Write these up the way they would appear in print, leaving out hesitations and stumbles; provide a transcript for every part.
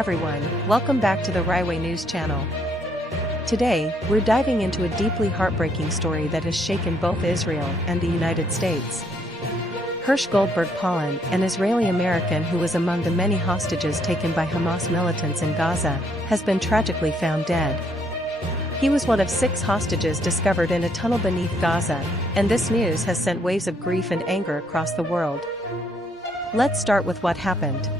everyone, welcome back to the RIGHWAY News channel. Today, we're diving into a deeply heartbreaking story that has shaken both Israel and the United States. Hersh Goldberg-Polin, an Israeli-American who was among the many hostages taken by Hamas militants in Gaza, has been tragically found dead. He was one of 6 hostages discovered in a tunnel beneath Gaza, and this news has sent waves of grief and anger across the world. Let's start with what happened.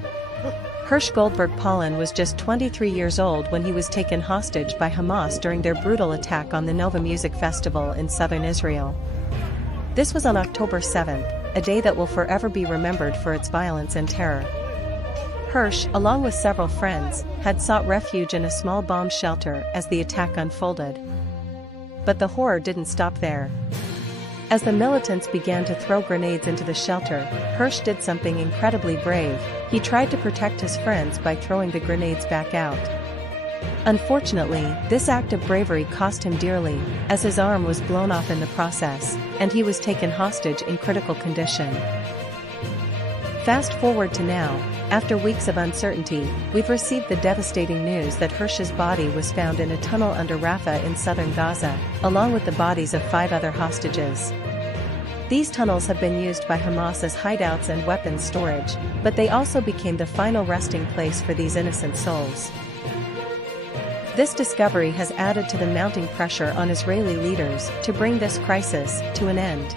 Hersh Goldberg-Polin was just 23 years old when he was taken hostage by Hamas during their brutal attack on the Nova Music Festival in southern Israel. This was on October 7th, a day that will forever be remembered for its violence and terror. Hersh, along with several friends, had sought refuge in a small bomb shelter as the attack unfolded. But the horror didn't stop there. As the militants began to throw grenades into the shelter, Hersh did something incredibly brave. He tried to protect his friends by throwing the grenades back out. Unfortunately, this act of bravery cost him dearly, as his arm was blown off in the process, and he was taken hostage in critical condition. Fast forward to now, after weeks of uncertainty, we've received the devastating news that Hersh's body was found in a tunnel under Rafah in southern Gaza, along with the bodies of 5 other hostages. These tunnels have been used by Hamas as hideouts and weapons storage, but they also became the final resting place for these innocent souls. This discovery has added to the mounting pressure on Israeli leaders to bring this crisis to an end.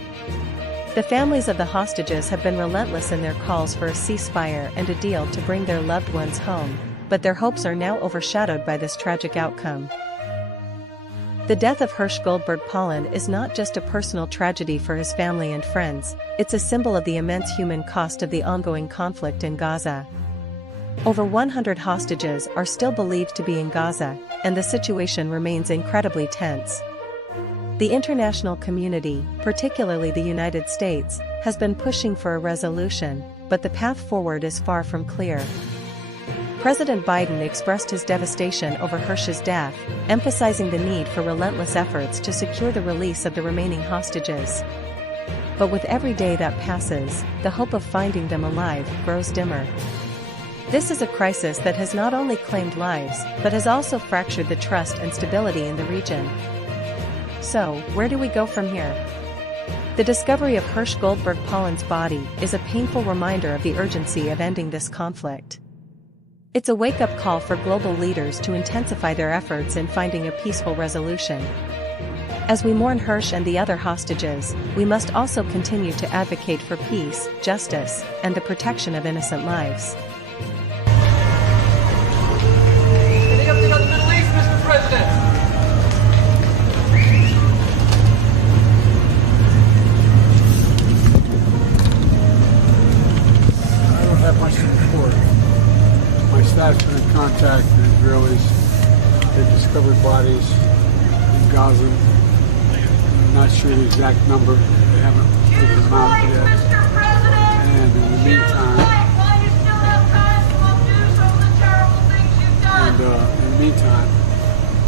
The families of the hostages have been relentless in their calls for a ceasefire and a deal to bring their loved ones home, but their hopes are now overshadowed by this tragic outcome. The death of Hersh Goldberg-Polin is not just a personal tragedy for his family and friends, it's a symbol of the immense human cost of the ongoing conflict in Gaza. Over 100 hostages are still believed to be in Gaza, and the situation remains incredibly tense. The international community, particularly the United States, has been pushing for a resolution, but the path forward is far from clear. President Biden expressed his devastation over Hersh's death, emphasizing the need for relentless efforts to secure the release of the remaining hostages. But with every day that passes, the hope of finding them alive grows dimmer. This is a crisis that has not only claimed lives, but has also fractured the trust and stability in the region. So, where do we go from here? The discovery of Hersh Goldberg-Polin's body is a painful reminder of the urgency of ending this conflict. It's a wake-up call for global leaders to intensify their efforts in finding a peaceful resolution. As we mourn Hersh and the other hostages, we must also continue to advocate for peace, justice, and the protection of innocent lives. Any update on the Middle East, Mr. President? I don't have much to report. My staff's been in contact with Israelis. They've discovered bodies in Gaza. I'm not sure the exact number. They haven't figured them out yet. And in the meantime,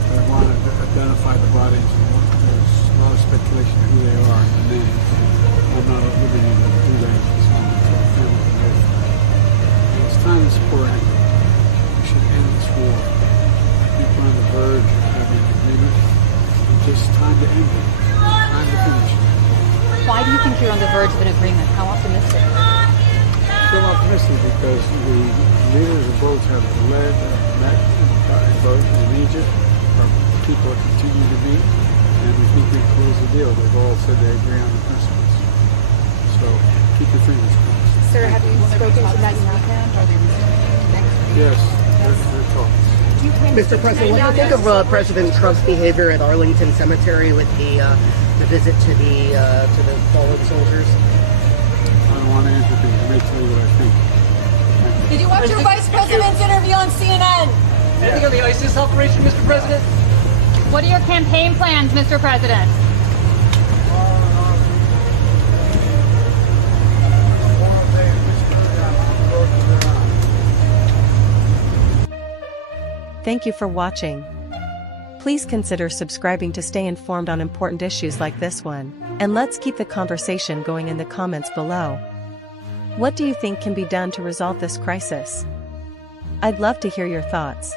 they want to identify the bodies. There's a lot of speculation of who they are and the names. I'm not at liberty to do that at this moment until the family can go. It's time to support anger. We should end this war. I think we're on the verge of having an agreement. It's just time to end it. Time to finish it. Why do you think you're on the verge of an agreement? How optimistic? I'm optimistic because the leaders of both have met both in Egypt. Our people continue to meet, and we think we can close the deal. They've all said they agree on the principles. So keep your fingers crossed. Sir, have you spoken to Netanyahu? Yes, they're talking. Mr. President, what do you think of President Trump's behavior at Arlington Cemetery with the visit to the fallen soldiers? I don't want to answer things. I may tell you what I think. Did you watch your vice president's interview on CNN? Anything on the ISIS operation, Mr. President? What are your campaign plans, Mr. President? Thank you for watching. Please consider subscribing to stay informed on important issues like this one, and let's keep the conversation going in the comments below. What do you think can be done to resolve this crisis? I'd love to hear your thoughts.